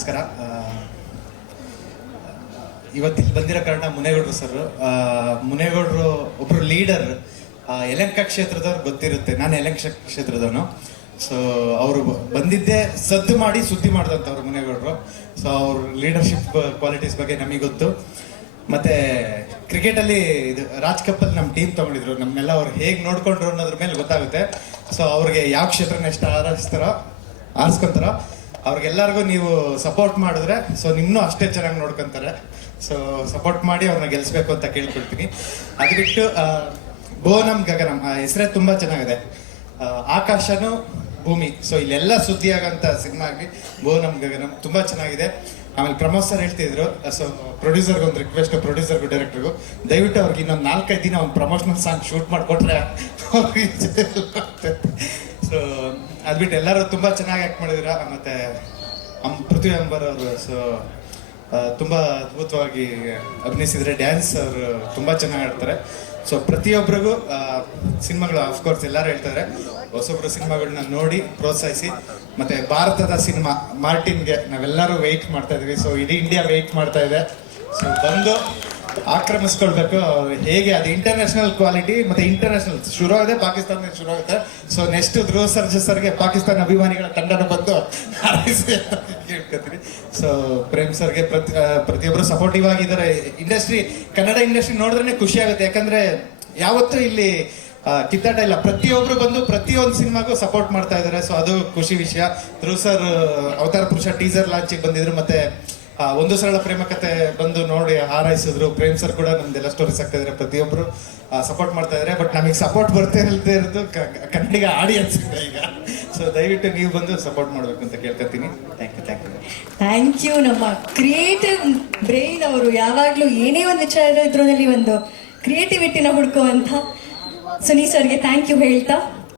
ನಮಸ್ಕಾರ. ಆ, ಇವತ್ತಿಲ್ಲಿ ಬಂದಿರೋ ಕಾರಣ ಮುನೇಗೌಡರು ಸರ್. ಮುನೇಗೌಡರು ಒಬ್ರು ಲೀಡರ್ ಯಲಂಕ ಕ್ಷೇತ್ರದವ್ರು ಗೊತ್ತಿರುತ್ತೆ. ನಾನು ಯಲಂಕ ಕ್ಷೇತ್ರದವನು. ಸೊ ಅವರು ಬಂದಿದ್ದೇ ಸದ್ದು ಮಾಡಿ ಸುದ್ದಿ ಮಾಡಿದಂಥವ್ರು ಮುನೇಗೌಡರು. ಸೊ ಅವ್ರ ಲೀಡರ್ಶಿಪ್ ಕ್ವಾಲಿಟೀಸ್ ಬಗ್ಗೆ ನಮಗೆ ಗೊತ್ತು. ಮತ್ತೆ ಕ್ರಿಕೆಟ್ ಅಲ್ಲಿ ಇದು ರಾಜ್ ಕಪ್ ಅಲ್ಲಿ ನಮ್ಮ ಟೀಮ್ ತಗೊಂಡಿದ್ರು. ನಮ್ಮನ್ನೆಲ್ಲ ಅವ್ರು ಹೇಗೆ ನೋಡ್ಕೊಂಡ್ರು ಅನ್ನೋದ್ರ ಮೇಲೆ ಗೊತ್ತಾಗುತ್ತೆ. ಸೊ ಅವ್ರಿಗೆ ಯಾವ ಕ್ಷೇತ್ರನ ಎಷ್ಟು ಆರಿಸ್ತಾರೋ ಆರಿಸ್ಕೊಂತಾರೋ ಅವ್ರಿಗೆಲ್ಲರಿಗೂ ನೀವು ಸಪೋರ್ಟ್ ಮಾಡಿದ್ರೆ ಸೊ ನಿಮ್ಮನ್ನೂ ಅಷ್ಟೇ ಚೆನ್ನಾಗಿ ನೋಡ್ಕೊಂತಾರೆ. ಸೊ ಸಪೋರ್ಟ್ ಮಾಡಿ ಅವ್ರನ್ನ ಗೆಲ್ಸ್ಬೇಕು ಅಂತ ಕೇಳ್ಕೊಳ್ತೀನಿ. ಅದು ಬಿಟ್ಟು ಗೋ ಬೋನಂ ಗಗನಂ, ಆ, ಹೆಸರೇ ತುಂಬಾ ಚೆನ್ನಾಗಿದೆ. ಆಕಾಶನು ಭೂಮಿ. ಸೊ ಇಲ್ಲೆಲ್ಲ ಸುದ್ದಿ ಆಗಂತ ಸಿನಿಮಾ ಆಗಿ ಬೋನಂ ಗಗನಂ ತುಂಬಾ ಚೆನ್ನಾಗಿದೆ. ಆಮೇಲೆ ಪ್ರಮೋದ್ ಸರ್ ಹೇಳ್ತಿದ್ರು ಸೊ ಪ್ರೊಡ್ಯೂಸರ್ಗೆ ಒಂದು ರಿಕ್ವೆಸ್ಟ್ ಪ್ರೊಡ್ಯೂಸರ್ಗು ಡೈರೆಕ್ಟರ್ಗೂ ದಯವಿಟ್ಟು ಅವ್ರಿಗೆ ಇನ್ನೊಂದು ನಾಲ್ಕೈದು ದಿನ ಒಂದು ಪ್ರಮೋಷನಲ್ ಸಾಂಗ್ ಶೂಟ್ ಮಾಡಿಕೊಟ್ರೆ ಸೊ ಅದ್ಬಿಟ್ಟು ಎಲ್ಲರೂ ತುಂಬಾ ಚೆನ್ನಾಗಿ ಆಕ್ಟ್ ಮಾಡಿದ್ರ ಮತ್ತೆ ಅಮ್ ಪೃಥ್ವಿ ಅಂಬರ್ ಅವರು ಸೊ ತುಂಬಾ ಅದ್ಭುತವಾಗಿ ಅಭಿನಯಿಸಿದ್ರೆ ಡ್ಯಾನ್ಸ್ ಅವರು ತುಂಬಾ ಚೆನ್ನಾಗಿ ಆಡ್ತಾರೆ. ಸೊ ಪ್ರತಿಯೊಬ್ಬರಿಗೂ ಸಿನಿಮಾಗಳು ಅಫ್ಕೋರ್ಸ್ ಎಲ್ಲರೂ ಹೇಳ್ತಾರೆ. ಹೊಸೊಬ್ಬರು ಸಿನಿಮಾಗಳನ್ನ ನೋಡಿ ಪ್ರೋತ್ಸಾಹಿಸಿ. ಮತ್ತೆ ಭಾರತದ ಸಿನಿಮಾ, ಮಾರ್ಟಿನ್ಗೆ ನಾವೆಲ್ಲರೂ ವೆಯ್ಟ್ ಮಾಡ್ತಾ ಇದೀವಿ. ಸೊ ಇಡೀ ಇಂಡಿಯಾ ವೆಯ್ಟ್ ಮಾಡ್ತಾ ಇದೆ. ಸೊ ಬಂದು ಆಕ್ರಮಿಸ್ಕೊಳ್ಬೇಕು. ಹೇಗೆ? ಅದು ಇಂಟರ್ನ್ಯಾಷನಲ್ ಕ್ವಾಲಿಟಿ ಮತ್ತೆ ಇಂಟರ್ನ್ಯಾಷನಲ್ ಶುರು ಆಗಿದೆ ಪಾಕಿಸ್ತಾನದಿಂದ ಶುರು ಆಗುತ್ತೆ ಸೊ ನೆಕ್ಸ್ಟ್ ಧ್ರುವ ಸರ್ಗೆ ಪಾಕಿಸ್ತಾನ ಅಭಿಮಾನಿಗಳ ತಂಡನ ಬಂದು ಕೇಳ್ಕೊತೀನಿ. ಸೊ ಪ್ರೇಮ್ ಸರ್ಗೆ ಪ್ರತಿ ಪ್ರತಿಯೊಬ್ಬರು ಸಪೋರ್ಟಿವ್ ಆಗಿದ್ದಾರೆ. ಇಂಡಸ್ಟ್ರಿ ಕನ್ನಡ ಇಂಡಸ್ಟ್ರಿ ನೋಡಿದ್ರೆ ಖುಷಿ ಆಗುತ್ತೆ. ಯಾಕಂದ್ರೆ ಯಾವತ್ತೂ ಇಲ್ಲಿ ಕಿತ್ತಾಟ ಇಲ್ಲ. ಪ್ರತಿಯೊಬ್ರು ಬಂದು ಪ್ರತಿಯೊಂದು ಸಿನಿಮಾಗೂ ಸಪೋರ್ಟ್ ಮಾಡ್ತಾ ಇದ್ದಾರೆ. ಸೊ ಅದು ಖುಷಿ ವಿಷಯ. ಧ್ರುವ ಸರ್ ಅವತಾರ ಪುರುಷ ಟೀಸರ್ ಲಾಂಚಿಗೆ ಬಂದಿದ್ರು. ಮತ್ತೆ ಒಂದು ಸರಳ ಪ್ರೇಮ ಕತೆ ಬಂದು ನೋಡಿ ಹಾರೈಸಿದ್ರು. ಪ್ರೇಮ್ ಸರ್ ಕೂಡ ನಮ್ದೆಲ್ಲ ಸ್ಟೋರೀಸ್ ಆಗ್ತಾ ಇದಾರೆ ಪ್ರತಿಯೊಬ್ಬರು ಸಪೋರ್ಟ್ ಮಾಡ್ತಾ ಇದಾರೆ ಬಟ್ ನಮಗೆ ಸಪೋರ್ಟ್ ಬರ್ತಾ ಇಲ್ಲದೆ ಇರೋದು ಕನ್ನಡಿಗ ಆಡಿಯನ್ಸ್ ಇದೆ ಈಗ. ಸೊ ದಯವಿಟ್ಟು ನೀವು ಬಂದು ಸಪೋರ್ಟ್ ಮಾಡಬೇಕು ಅಂತ ಕೇಳ್ಕೊತೀನಿ. Thank you thank you thank you ನಮ್ಮ ಕ್ರಿಯೇಟಿವ್ ಬ್ರೈನ್ ಅವರು ಯಾವಾಗಲೂ ಏನೇ ಒಂದು ವಿಚಾರ ಇದ್ರಲ್ಲಿ ಒಂದು ಕ್ರಿಯೇಟಿವಿಟಿನ ಹುಡ್ಕುವಂಥ ಸುನಿ ಸರ್ಗೆ ಥ್ಯಾಂಕ್ ಯು ಹೇಳ್ತಾ.